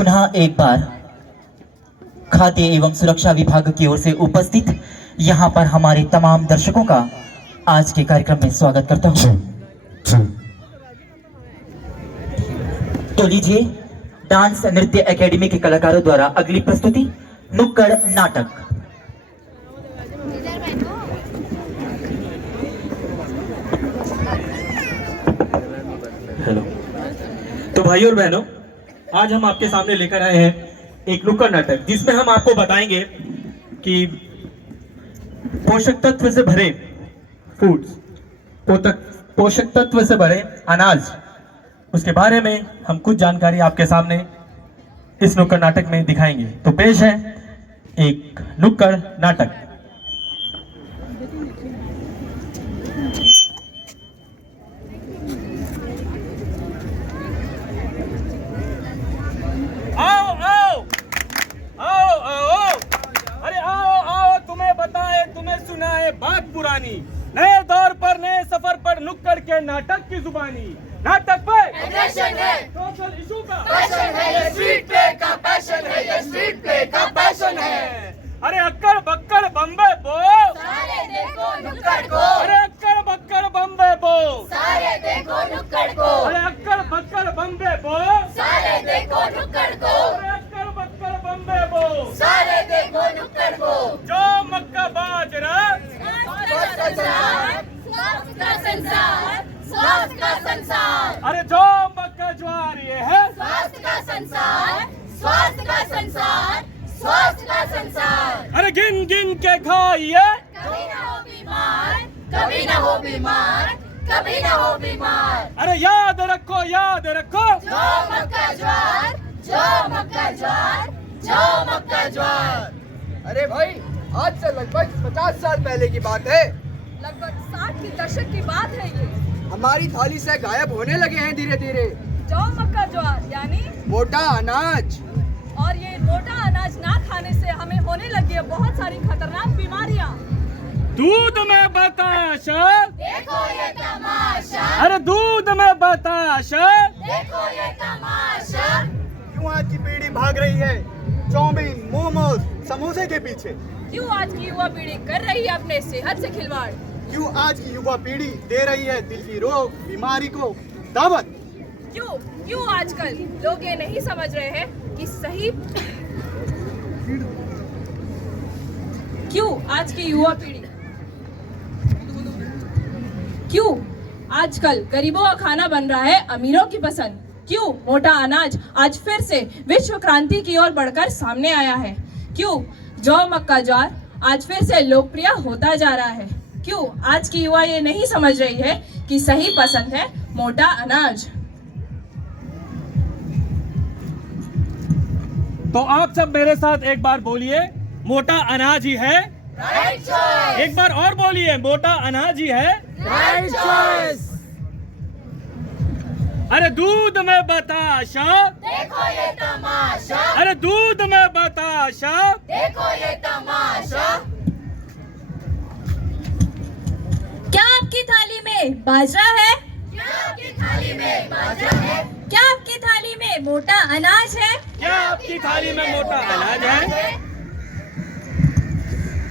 पुनः एक बार खाद्य एवं सुरक्षा विभाग की ओर से उपस्थित यहाँ पर हमारे तमाम दर्शकों का आज के कार्यक्रम में स्वागत करता हूँ। तो लीजिए डांस नृत्य एकेडमी के कलाकारों द्वारा अगली प्रस्तुति नुक्कड़ नाटक। हेलो। तो भाइयों और बहनों, आज हम आपके सामने लेकर आए हैं एक नुक्कड़ नाटक, जिसमें हम आपको बताएंगे कि पोषक तत्व से भरे फूड्स, पोषक तत्व से भरे अनाज, उसके बारे में हम कुछ जानकारी आपके सामने इस नुक्कड़ नाटक में दिखाएंगे। तो पेश है एक नुक्कड़ नाटक। आओ आओ आओ आओ, अरे आओ आओ, तुम्हें बताए तुम्हें सुनाए बात पुरानी, नए दौर पर नए सफर पर नुक्कड़ के नाटक की जुबानी। नाटक पे एग्रेशन है, सोशल इशू का पैशन है, ये स्ट्रीट प्ले का पैशन है, ये स्ट्रीट प्ले का पैशन है। अरे अक्कड़ बक्कड़ बम्बे बो, सारे देखो नुक्कड़ को, अरे अक्कड़ बक्कड़ बम्बे बो, सारे देखो नुक्कड़ को, अरे अक्कड़ बक्कड़ बम्बे बो, सारे देखो नुक्कड़ को, अरे अक्कड़ बक्कड़ बम्बे बो, सारे देखो नुक्कड़ को। जो मक्का बाजरा, स्वास्थ्य का संसार, स्वास्थ्य का संसार, स्वास्थ्य का संसार, अरे जो मक्का ज्वार ये है, स्वास्थ्य का संसार, स्वास्थ्य का संसार, स्वास्थ्य का संसार। अरे गिन गिन के खाइए, कभी ना हो बीमार, कभी ना हो बीमार, कभी ना हो बीमार। अरे याद रखो याद रखो, जो मक्का ज्वार, जो मक्का ज्वार, जो मक्का ज्वार। अरे भाई, आज से लगभग 50 साल पहले की बात है। लगभग 60 के दशक की बात है ये। हमारी थाली से गायब होने लगे हैं धीरे धीरे जौ मक्का ज्वार यानी मोटा अनाज। और ये मोटा अनाज ना खाने से हमें होने लगी है बहुत सारी खतरनाक बीमारियां। दूध में बताशा, देखो ये तमाशा, अरे दूध में बताशा, देखो ये तमाशा। क्यों आज की पीढ़ी भाग रही है चाउमीन, मोमोज, समोसे के पीछे? क्यों आज की युवा पीढ़ी कर रही है अपने सेहत से खिलवाड़? क्यों आज की युवा पीढ़ी दे रही है दिल की रोग बीमारी को दावत? क्यों आजकल लोग ये नहीं समझ रहे हैं कि सही क्यों आज की युवा पीढ़ी क्यों आजकल गरीबों का खाना बन रहा है अमीरों की पसंद? क्यों मोटा अनाज आज फिर से विश्व क्रांति की ओर बढ़कर सामने आया है? क्यों जौ मक्का ज्वार आज फिर से लोकप्रिय होता जा रहा है? क्यों आज की युवा ये नहीं समझ रही है कि सही पसंद है मोटा अनाज? तो आप सब मेरे साथ एक बार बोलिए, मोटा अनाज ही है राइट चॉइस, एक बार और बोलिए, मोटा अनाज ही है राइट चॉइस। अरे दूध में बताशा, देखो ये तमाशा, अरे दूध में बताशा, देखो ये तमाशा। क्या आपकी थाली में बाजरा है? क्या आपकी थाली में बाजरा है? क्या आपकी थाली में मोटा अनाज है? क्या आपकी थाली में मोटा अनाज है?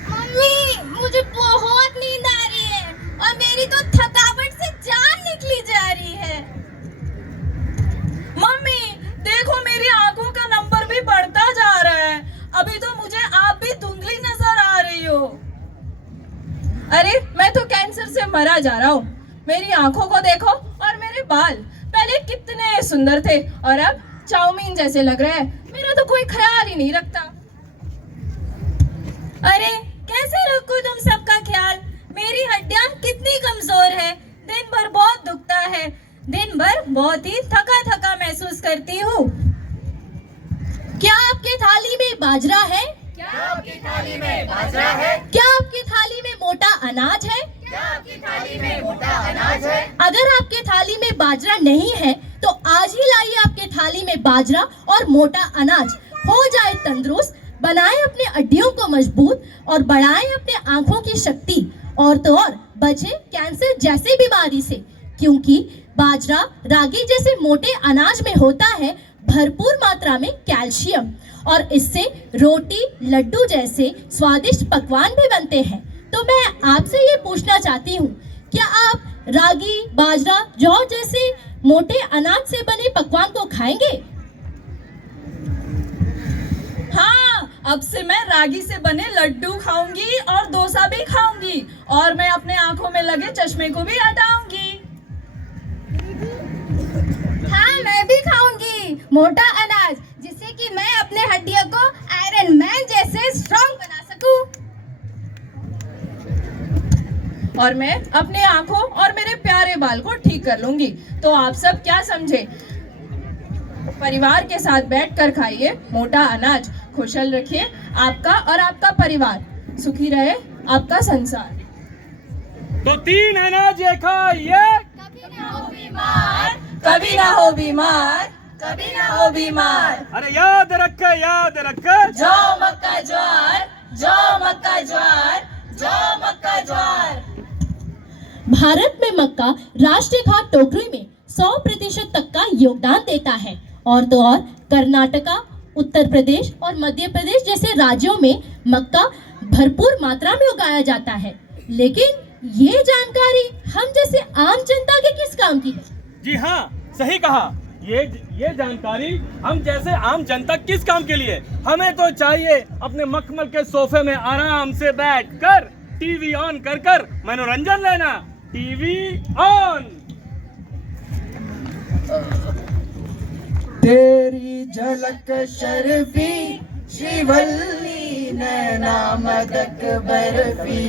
मम्मी, मुझे बहुत नींद आ रही है और मेरी तो थकावट से जान निकली जा रही है। मम्मी, देखो मेरी आंखों का नंबर भी बढ़ता जा रहा है। अभी तो मुझे आप भी धुंधली नजर आ रही हो। अरे मैं तो कैंसर से मरा जा रहा हूँ। मेरी आंखों को देखो और मेरे बाल पहले कितने सुंदर थे और अब चाउमीन जैसे लग रहे हैं। मेरा तो कोई ख्याल ही नहीं रखता। अरे कैसे रखूं तुम सबका ख्याल? मेरी हड्डियां कितनी कमजोर है, दिन भर बहुत दुखता है, दिन भर बहुत ही थका थका महसूस करती हूँ। क्या आपकी थाली में बाजरा है? क्या आपकी थाली में बाजरा है? क्या आपकी थाली में मोटा अनाज है? क्या आपकी थाली में मोटा अनाज है? अगर आपके थाली में बाजरा नहीं है तो आज ही लाइए आपके थाली में बाजरा और मोटा अनाज। हो जाए तंदुरुस्त, बनाएं अपने हड्डियों को मजबूत और बढ़ाएं अपने आंखों की शक्ति, और तो और बचें कैंसर जैसी बीमारी से, क्योंकि बाजरा रागी जैसे मोटे अनाज में होता है भरपूर मात्रा में कैल्शियम और इससे रोटी, लड्डू जैसे स्वादिष्ट पकवान भी बनते हैं। तो मैं आपसे ये पूछना चाहती हूँ, क्या आप रागी, बाजरा, जौ जैसे मोटे अनाज से बने पकवान को खाएंगे? हाँ, अब से मैं रागी से बने लड्डू खाऊंगी और डोसा भी खाऊंगी और मैं अपने आंखों में लगे चश्मे को भी हटाऊंगी। हाँ, मैं भी खाऊंगी मोटा अनाज, जिससे कि मैं अपने हड्डियों को आयरन मैन जैसे स्ट्रॉन्ग बना सकूं। और मैं अपने आंखों और मेरे प्यारे बाल को ठीक कर लूंगी। तो आप सब क्या समझे? परिवार के साथ बैठकर खाइए मोटा अनाज। खुशहाल रखिए आपका और आपका परिवार। सुखी रहे आपका संसार। तो 3 अनाज ये खाइए, कभी ना हो बीमार, कभी ना हो बीमार, कभी ना हो बीमार। अरे याद रखे, याद रखे। जौ मक्का ज्वार, जौ मक्का ज्वार, जौ मक्का ज्वार। भारत में मक्का राष्ट्रीय खाद्य टोकरी में 100% तक का योगदान देता है और तो और कर्नाटका, उत्तर प्रदेश और मध्य प्रदेश जैसे राज्यों में मक्का भरपूर मात्रा में उगाया जाता है। लेकिन ये जानकारी हम जैसे आम जनता के किस काम की है? जी हाँ, सही कहा। ये जानकारी हम जैसे आम जनता किस काम के लिए? हमें तो चाहिए अपने मखमल के सोफे में आराम से बैठकर टीवी ऑन कर कर मनोरंजन लेना। TV on. तेरी झलक शर्फी श्रीवल्ली नैना मदक बर्फी,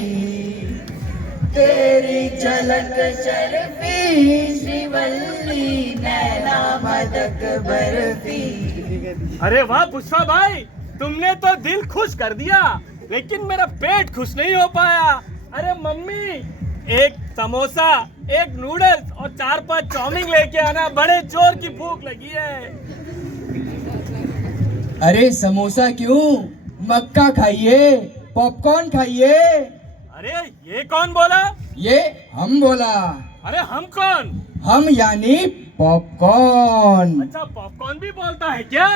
तेरी झलक शर्फी श्रीवल्ली नैना मदक बर्फी। अरे वाह पुष्पा भाई, तुमने तो दिल खुश कर दिया, लेकिन मेरा पेट खुश नहीं हो पाया। अरे मम्मी, एक समोसा, एक नूडल्स और 4-5 चाउमीन लेके आना, बड़े जोर की भूख लगी है। अरे समोसा क्यों, मक्का खाइए, पॉपकॉर्न खाइए। अरे ये कौन बोला? ये हम बोला। अरे हम कौन? हम यानी पॉपकॉर्न। अच्छा, पॉपकॉर्न भी बोलता है क्या?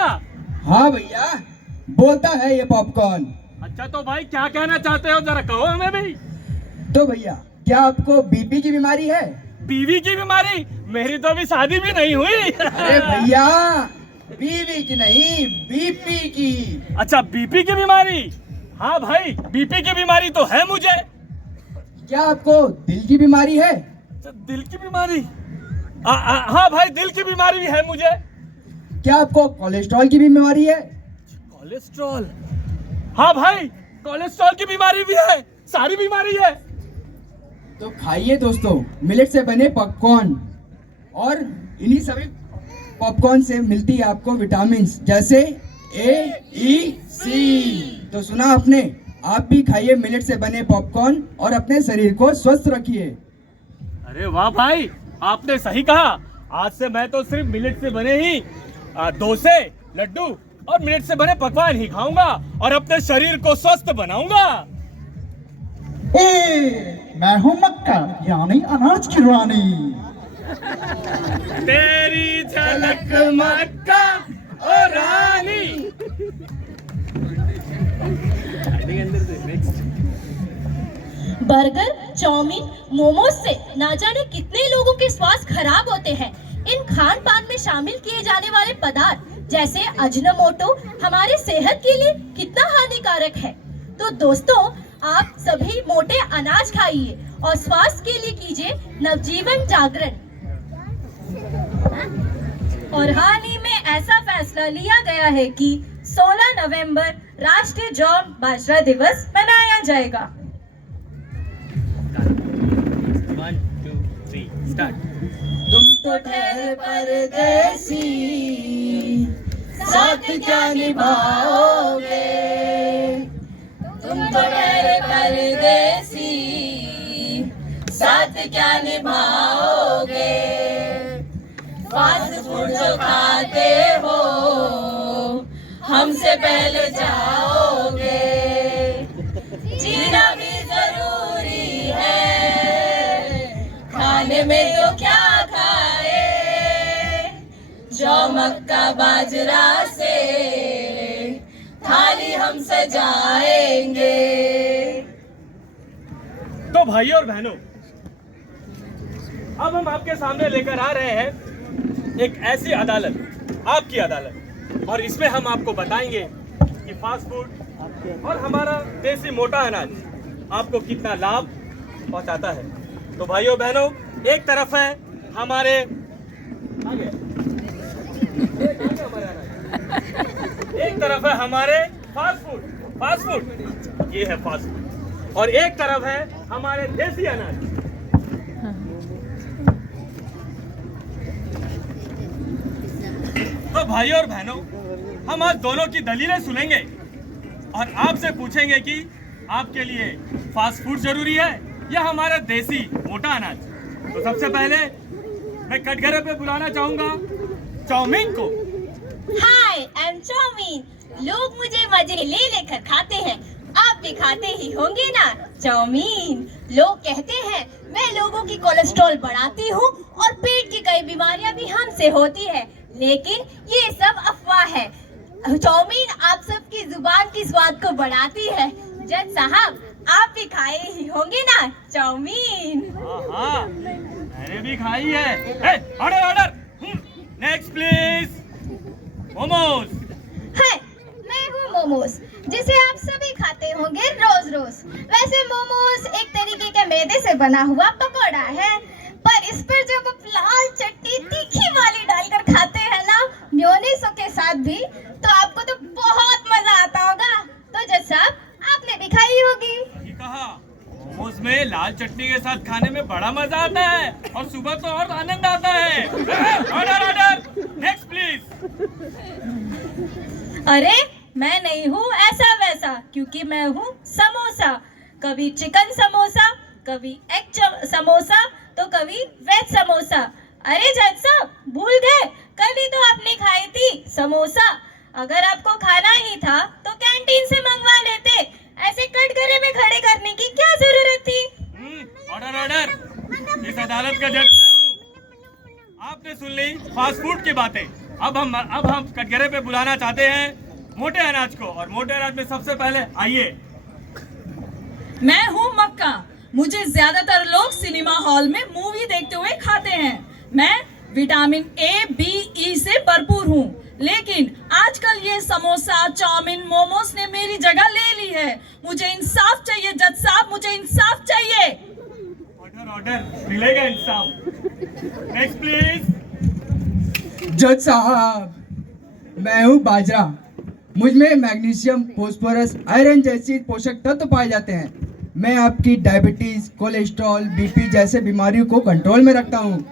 हाँ भैया, बोलता है ये पॉपकॉर्न। अच्छा तो भाई क्या कहना चाहते हो, जरा कहो हमें भी। तो भैया, क्या आपको बीपी की बीमारी है? बीवी की बीमारी? मेरी तो अभी शादी भी नहीं हुई। अरे भैया, बीवी की नहीं, बीपी की। अच्छा, बीपी की बीमारी? हाँ भाई, बीपी की बीमारी तो है मुझे। क्या आपको दिल की बीमारी है? अच्छा, दिल की बीमारी? हाँ भाई, दिल की बीमारी भी है मुझे। क्या आपको कोलेस्ट्रॉल की भी बीमारी है? कोलेस्ट्रॉल? हाँ भाई, कोलेस्ट्रॉल की बीमारी भी है, सारी बीमारी है। तो खाइए दोस्तों मिलेट से बने पॉपकॉर्न, और इन्हीं सभी पॉपकॉर्न से मिलती है आपको विटामिन जैसे ए, ई, सी। तो सुना आपने, आप भी खाइए मिलेट से बने पॉपकॉर्न और अपने शरीर को स्वस्थ रखिए। अरे वाह भाई, आपने सही कहा। आज से मैं तो सिर्फ मिलेट से बने ही डोसे, लड्डू और मिलेट से बने पकवान ही खाऊंगा और अपने शरीर को स्वस्थ बनाऊंगा। मैं हूँ मक्का यानी अनाज की रानी। तेरी झलक मक्का ओ रानी। बर्गर, चाउमीन, मोमोज से ना जाने कितने लोगों के स्वास्थ्य खराब होते हैं। इन खान पान में शामिल किए जाने वाले पदार्थ जैसे अजिनोमोटो हमारी सेहत के लिए कितना हानिकारक है। तो दोस्तों, आप सभी मोटे अनाज खाइए और स्वास्थ्य के लिए कीजिए नवजीवन जागरण। और हाल ही में ऐसा फैसला लिया गया है कि 16 नवंबर राष्ट्रीय जौ बाजरा दिवस मनाया जाएगा। 1, 2, 3 स्टार्ट। तुम तो ठहरे परदेसी, साथ क्या निभाओगे? तुम तो ठहरे परदेसी, साथ क्या निभाओगे? फास्ट फूड जो खाते हो, हमसे पहले जाओगे। जीना भी जरूरी है, खाने में तो क्या खाए? जौ मक्का बाजरा से थाली हम सजाएंगे। तो भाइयों और बहनों, अब हम आपके सामने लेकर आ रहे हैं एक ऐसी अदालत, आपकी अदालत, और इसमें हम आपको बताएंगे कि फास्ट फूड और हमारा देसी मोटा अनाज आपको कितना लाभ पहुंचाता है। तो भाइयों बहनों, एक तरफ है हमारे आगे हमारे अनाज, एक तरफ है हमारे फास्ट फूड, ये है फास्ट फूड, और एक तरफ है हमारे देसी अनाज। तो भाइयों और बहनों, हम आज दोनों की दलीलें सुनेंगे और आपसे पूछेंगे कि आपके लिए फास्ट फूड जरूरी है या हमारा देसी मोटा अनाज। तो सबसे पहले मैं कटघरे पे बुलाना चाहूंगा चाउमीन को। हाय, आई एम चाउमीन। लोग मुझे मजे ले लेकर खाते हैं, आप भी खाते ही होंगे ना चाउमीन। लोग कहते हैं मैं लोगों की कोलेस्ट्रॉल बढ़ाती हूँ और पेट की कई बीमारियां भी हमसे होती है, लेकिन ये सब अफवाह है। चाउमीन आप सबकी जुबान की स्वाद को बढ़ाती है। जज साहब, आप भी खाए ही होंगे ना चाउमीन। हाँ, मैंने भी खाई है। Order next please. मोमोज। है, मैं हूँ मोमोज, जिसे आप सभी खाते होंगे रोज रोज। वैसे मोमोज एक तरीके के मैदे से बना हुआ पकौड़ा है, पर इस पर जब आप लाल चटनी तीखी वाली डालकर खाते हैं ना, मेयोनेज़ के साथ भी, तो आपको तो बहुत मजा आता होगा। तो जज साहब, आपने भी खाई होगी। सही कहा, मोमोज में लाल चटनी के साथ खाने में बड़ा मजा आता है और सुबह तो और आनंद आता है। Order next please. अरे मैं नहीं हूँ ऐसा वैसा, क्योंकि मैं हूँ समोसा। कभी चिकन समोसा, कभी एग समोसा, तो कभी वेज समोसा। अरे जज साहब, भूल गए, कल ही तो आपने खाई थी समोसा। अगर आपको खाना ही था तो कैंटीन से मंगवा लेते, ऐसे कटघरे में खड़े करने की क्या जरूरत थी। ऑर्डर। इस अदालत का जज मैं हूँ। आपने सुन ली फास्ट फूड की बातें। अब हम कटघरे पे बुलाना चाहते हैं मोटे अनाज को, और मोटे अनाज में सबसे पहले आइए। मैं हूँ मक्का। मुझे ज्यादातर लोग सिनेमा हॉल में मूवी देखते हुए खाते हैं। मैं विटामिन ए, बी, ई से भरपूर हूँ, लेकिन आजकल ये समोसा, चाउमीन, मोमोज ने मेरी जगह ले ली है। मुझे इंसाफ चाहिए जज साहब, मुझे इंसाफ चाहिए। ऑर्डर मिलेगा इंसाफ। Next please. जज साहब, मैं हूँ बाजरा। मुझ में मैग्नीशियम, फास्फोरस, आयरन जैसी पोषक तत्व पाए जाते हैं। मैं आपकी डायबिटीज, कोलेस्ट्रॉल, बीपी जैसे बीमारियों को कंट्रोल में रखता हूँ,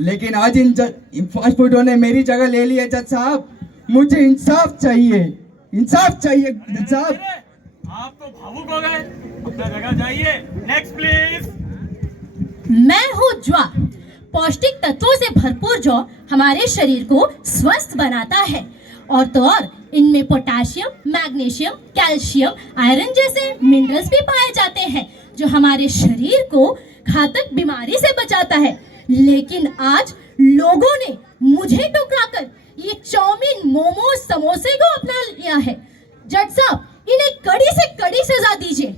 लेकिन आज इन फास्ट फूडों ने मेरी जगह ले ली है। जज साहब, मुझे इंसाफ चाहिए, इंसाफ चाहिए जज साहब। आप तो भावुक हो गए, अपना जगह जाइए। Next please. मैं हूँ ज्वार। पौष्टिक तत्वों से भरपूर जौ हमारे शरीर को स्वस्थ बनाता है, और तो और इनमें पोटेशियम, मैग्नीशियम, कैल्शियम, आयरन जैसे मिनरल्स भी पाए जाते हैं, जो हमारे शरीर को घातक बीमारी से बचाता है। लेकिन आज लोगों ने मुझे टुकराकर ये चाउमीन, मोमोज, समोसे को अपना लिया है। जज साहब, इन्हें कड़ी से कड़ी सजा दीजिए।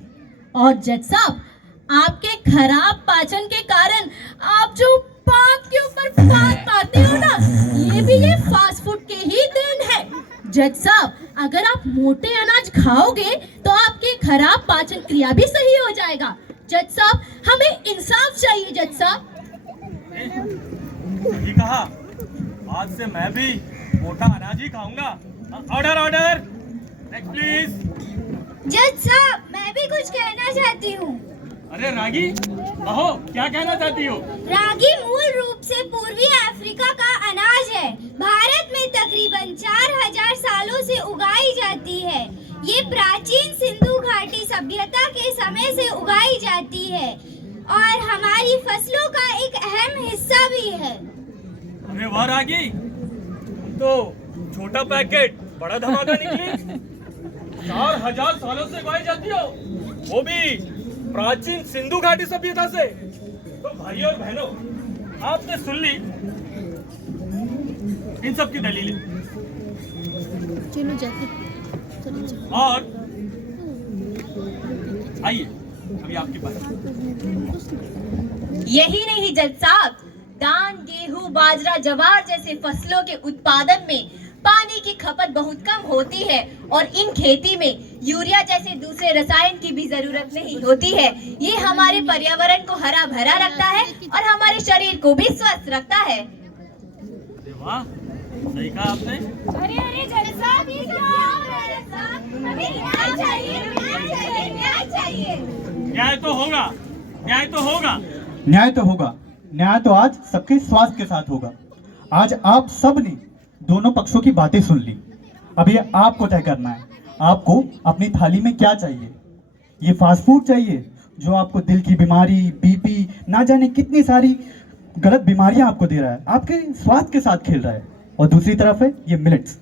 और जज साहब, आपके खराब पाचन के कारण आप जो पात के ऊपर पात पाते हो ना, ये भी ये फास्ट फूड के ही देन है। जज साहब, अगर आप मोटे अनाज खाओगे तो आपके खराब पाचन क्रिया भी सही हो जाएगा। जज साहब, हमें इंसाफ चाहिए। जज साहब, सही कहा, आज से मैं भी मोटा अनाज ही खाऊंगा। Order next please. जज साहब, मैं भी कुछ कहना चाहती हूँ। अरे रागी, कहो क्या कहना चाहती हो। रागी मूल रूप से पूर्वी अफ्रीका का अनाज है। भारत में तकरीबन 4000 सालों से उगाई जाती है। ये प्राचीन सिंधु घाटी सभ्यता के समय से उगाई जाती है और हमारी फसलों का एक अहम हिस्सा भी है। अरे वाह रागी, तो छोटा पैकेट बड़ा धमाका निकली। 4000 सालों से उगाई जाती हो, वो भी प्राचीन सिंधु घाटी सभ्यता से। तो भाइयों और बहनों, आपने सुन ली इन सब की दलीलें। चलो जाते और आइए अभी आपकी बात। यही नहीं जज साहब, धान, गेहूं, बाजरा, जवार जैसे फसलों के उत्पादन में पानी की खपत बहुत कम होती है और इन खेती में यूरिया जैसे दूसरे रसायन की भी जरूरत नहीं होती है। ये हमारे पर्यावरण को हरा भरा रखता है और हमारे शरीर को भी स्वस्थ रखता है। अरे वाह, सही कहा आपने। अरे अरे जज साहब, ये क्या हो रहा है जज साहब? हमें न्याय चाहिए, न्याय चाहिए, न्याय चाहिए। न्याय तो होगा, न्याय तो होगा। न्याय तो होगा। न्याय तो आज सबके स्वास्थ्य के साथ होगा। आज आप सब ने दोनों पक्षों की बातें सुन ली। अब ये आपको तय करना है, आपको अपनी थाली में क्या चाहिए। ये फास्ट फूड चाहिए जो आपको दिल की बीमारी, बीपी, ना जाने कितनी सारी गलत बीमारियां आपको दे रहा है, आपके स्वास्थ्य के साथ खेल रहा है। और दूसरी तरफ है ये मिलेट्स,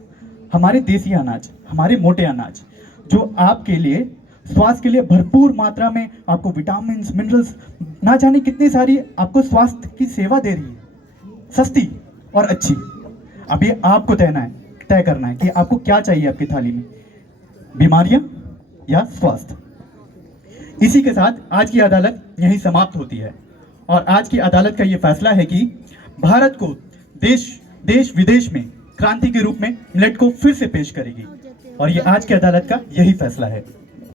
हमारे देसी अनाज, हमारे मोटे अनाज, जो आपके लिए स्वास्थ्य के लिए भरपूर मात्रा में आपको विटामिन, मिनरल्स, ना जाने कितनी सारी आपको स्वास्थ्य की सेवा दे रही है, सस्ती और अच्छी। अब ये आपको तय करना है कि आपको क्या चाहिए आपकी थाली में, बीमारियां या स्वास्थ्य। इसी के साथ आज की अदालत यहीं समाप्त होती है और आज की अदालत का ये फैसला है कि भारत को देश विदेश में क्रांति के रूप में मिलेट को फिर से पेश करेगी और ये आज की अदालत का यही फैसला है।